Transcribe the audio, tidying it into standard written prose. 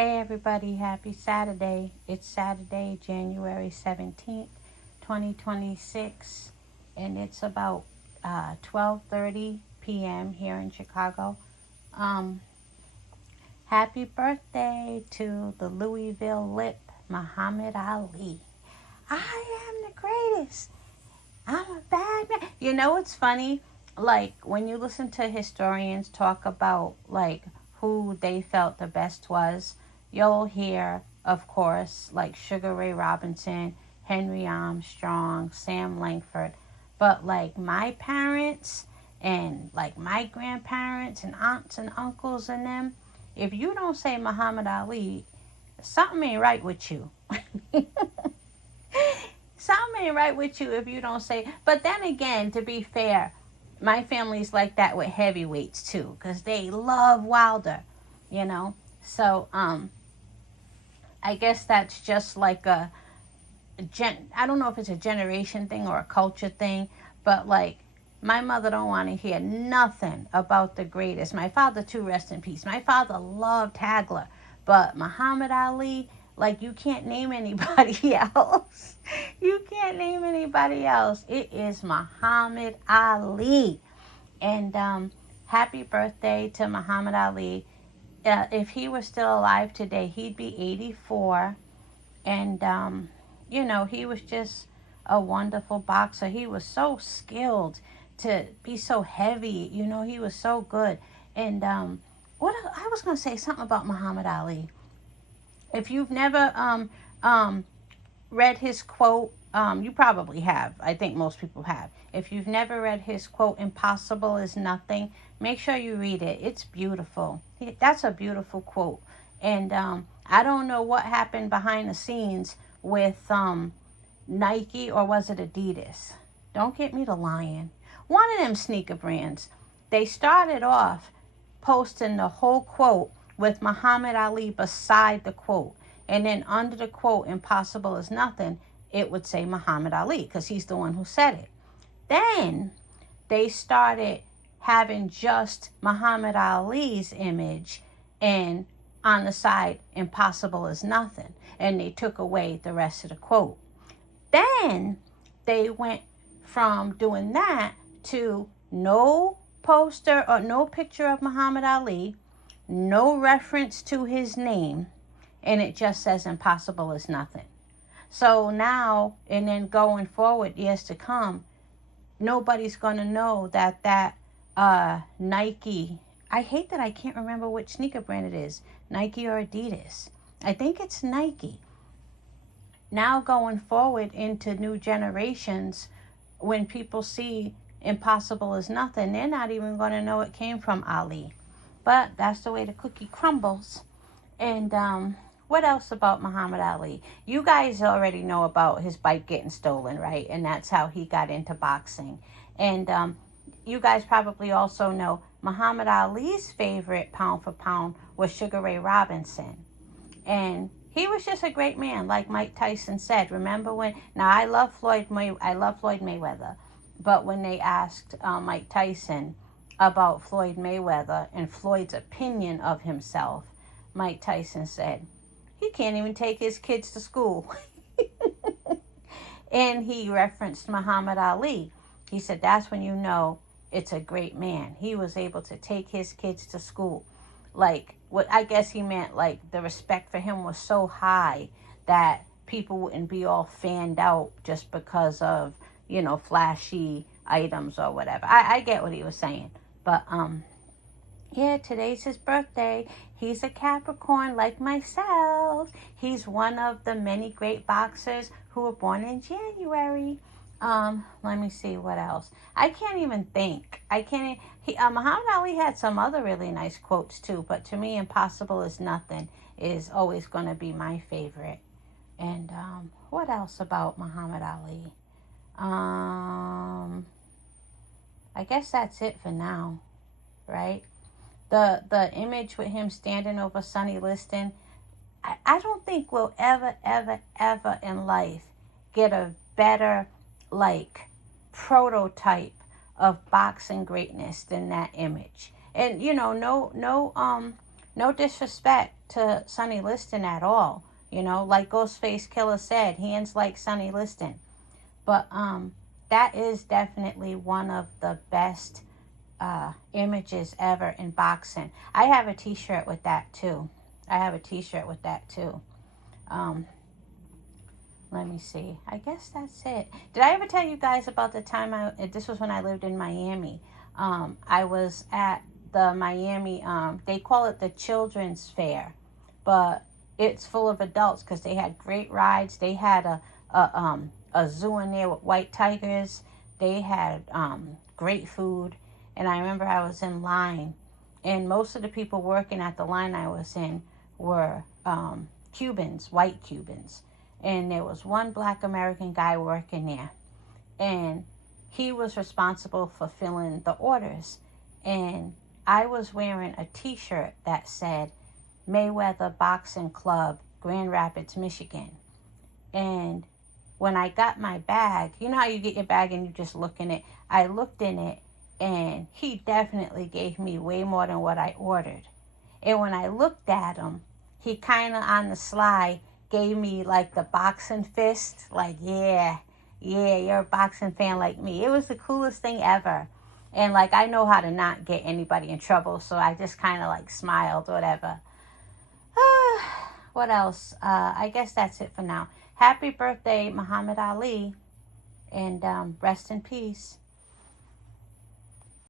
Hey everybody, happy Saturday. It's Saturday, January 17th, 2026, and it's about 12:30 p.m. here in Chicago. Um, Happy birthday to the Louisville Lip, Muhammad Ali. I am the greatest. I'm a bad man. You know what's funny? Like when you listen to historians talk about like who they felt the best was, you'll hear, of course, like Sugar Ray Robinson, Henry Armstrong, Sam Langford. But like my parents and like my grandparents and aunts and uncles and them, if you don't say Muhammad Ali, something ain't right with you. Something ain't right with you if you don't say. But then again, to be fair, my family's like that with heavyweights too, because they love Wilder, you know. So I guess that's just like I don't know if it's a generation thing or a culture thing, but like my mother don't want to hear nothing about the greatest. My father too, rest in peace. My father loved Hagler, but Muhammad Ali, like you can't name anybody else. You can't name anybody else. It is Muhammad Ali. And happy birthday to Muhammad Ali. If he was still alive today, he'd be 84. And, he was just a wonderful boxer. He was so skilled to be so heavy. He was so good. And what I was going to say something about Muhammad Ali. If you've never read his quote, you probably have. I think most people have. If you've never read his quote, "Impossible is nothing," make sure you read it. It's beautiful. That's a beautiful quote. And I don't know what happened behind the scenes with Nike, or was it Adidas? Don't get me to lying. One of them sneaker brands. They started off posting the whole quote with Muhammad Ali beside the quote. And then under the quote, "Impossible is nothing," it would say Muhammad Ali because he's the one who said it. Then they started having just Muhammad Ali's image, and on the side, "Impossible is nothing." And they took away the rest of the quote. Then they went from doing that to no poster or no picture of Muhammad Ali, no reference to his name, and it just says "Impossible is nothing." So now, and then going forward, years to come, nobody's going to know that Nike, I hate that I can't remember which sneaker brand it is, Nike or Adidas. I think it's Nike. Now going forward into new generations, when people see "Impossible is nothing," they're not even going to know it came from Ali. But that's the way the cookie crumbles. And what else about Muhammad Ali? You guys already know about his bike getting stolen, right? And that's how he got into boxing. And you guys probably also know Muhammad Ali's favorite pound for pound was Sugar Ray Robinson. And he was just a great man, like Mike Tyson said. Remember when? Now I love Floyd Mayweather, but when they asked Mike Tyson about Floyd Mayweather and Floyd's opinion of himself, Mike Tyson said, "He can't even take his kids to school." And he referenced Muhammad Ali. He said, "That's when you know it's a great man. He was able to take his kids to school." Like, what I guess he meant, like, the respect for him was so high that people wouldn't be all fanned out just because of, flashy items or whatever. I get what he was saying. But, yeah, today's his birthday. He's a Capricorn like myself. He's one of the many great boxers who were born in January. Let me see what else. I can't even think. Muhammad Ali had some other really nice quotes too, but to me, "Impossible is nothing" is always going to be my favorite. And what else about Muhammad Ali? I guess that's it for now, right? The image with him standing over Sonny Liston, I don't think we'll ever, ever, ever in life get a better, like, prototype of boxing greatness than that image. And no disrespect to Sonny Liston at all. You know, like Ghostface Killer said, hands like Sonny Liston. But that is definitely one of the best images ever in boxing. I have a t-shirt with that too. Let me see. I guess that's it. Did I ever tell you guys about the time this was when I lived in Miami. I was at the Miami, they call it the Children's Fair, but it's full of adults because they had great rides. They had a zoo in there with white tigers. They had great food. And I remember I was in line, and most of the people working at the line I was in were Cubans, white Cubans. And there was one black American guy working there. And he was responsible for filling the orders. And I was wearing a t-shirt that said Mayweather Boxing Club, Grand Rapids, Michigan. And when I got my bag, you know how you get your bag and you just look in it? I looked in it, and he definitely gave me way more than what I ordered. And when I looked at him, he kind of on the sly gave me like the boxing fist, like, yeah, you're a boxing fan like me. It was the coolest thing ever. And like, I know how to not get anybody in trouble, so I just kind of like smiled, whatever. What else? I guess that's it for now. Happy birthday, Muhammad Ali, and rest in peace.